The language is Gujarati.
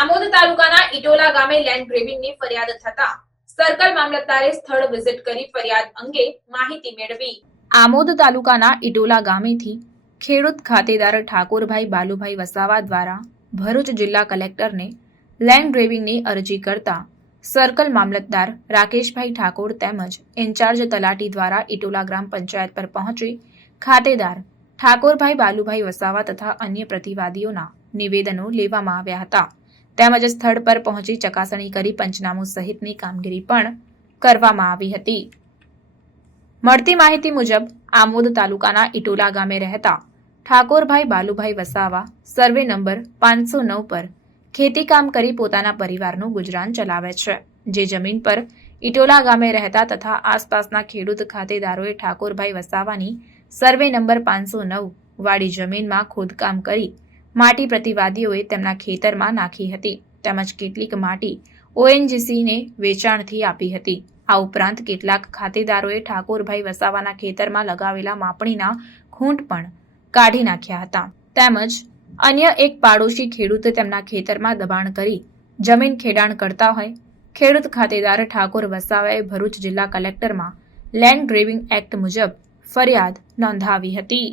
આમોદ તાલુકાના ઇટોલા ગામે લેન્ડ ગ્રેવિંગની ફરિયાદ થતા સર્કલ મામલતદારે સ્થળ વિઝિટ કરી ફરિયાદ અંગે માહિતી મેળવી. આમોદ તાલુકાના ઇટોલા ગામેથી ખેડૂત ખાતેદાર ઠાકોરભાઈ બાલુભાઈ વસાવા દ્વારા ભરૂચ જિલ્લા કલેક્ટરને લેન્ડ ગ્રેવિંગની અરજી કરતા સર્કલ મામલતદાર રાકેશભાઈ ઠાકોર તેમજ ઇન્ચાર્જ તલાટી દ્વારા ઇટોલા ગ્રામ પંચાયત પર પહોંચી ખાતેદાર ઠાકોરભાઈ બાલુભાઈ વસાવા તથા અન્ય પ્રતિવાદીઓના નિવેદનો લેવામાં આવ્યા હતા. તેમજ સ્થળ પર પહોંચી ચકાસણી કરી પંચનામું સહિતની કામગીરી પણ કરવામાં આવી હતી. મળતી માહિતી મુજબ, આમોદ તાલુકાના ઇટોલા ગામે રહેતા ઠાકોરભાઈ બાલુભાઈ વસાવા સર્વે નંબર પાંચસો નવ પર ખેતીકામ કરી પોતાના પરિવારનું ગુજરાન ચલાવે છે. જે જમીન પર ઇટોલા ગામે રહેતા તથા આસપાસના ખેડૂત ખાતેદારોએ ઠાકોરભાઈ વસાવાની સર્વે નંબર પાંચસો નવ વાળી જમીનમાં ખોદકામ કરી માટી પ્રતિવાદીઓએ તેમના ખેતરમાં નાખી હતી, તેમજ કેટલીક માટી ઓએનજીસીને વેચાણથી આપી હતી. આ ઉપરાંત કેટલાક ખાતેદારોએ ઠાકોરભાઈ વસાવાના ખેતરમાં લગાવેલા માપણીના ખૂંટ પણ કાઢી નાખ્યા હતા. તેમજ અન્ય એક પાડોશી ખેડૂત તેમના ખેતરમાં દબાણ કરી જમીન ખેડાણ કરતા હોય, ખેડૂત ખાતેદાર ઠાકોર વસાવાએ ભરૂચ જિલ્લા કલેક્ટરમાં લેન્ડ ગ્રેવિંગ એક્ટ મુજબ ફરિયાદ નોંધાવી હતી.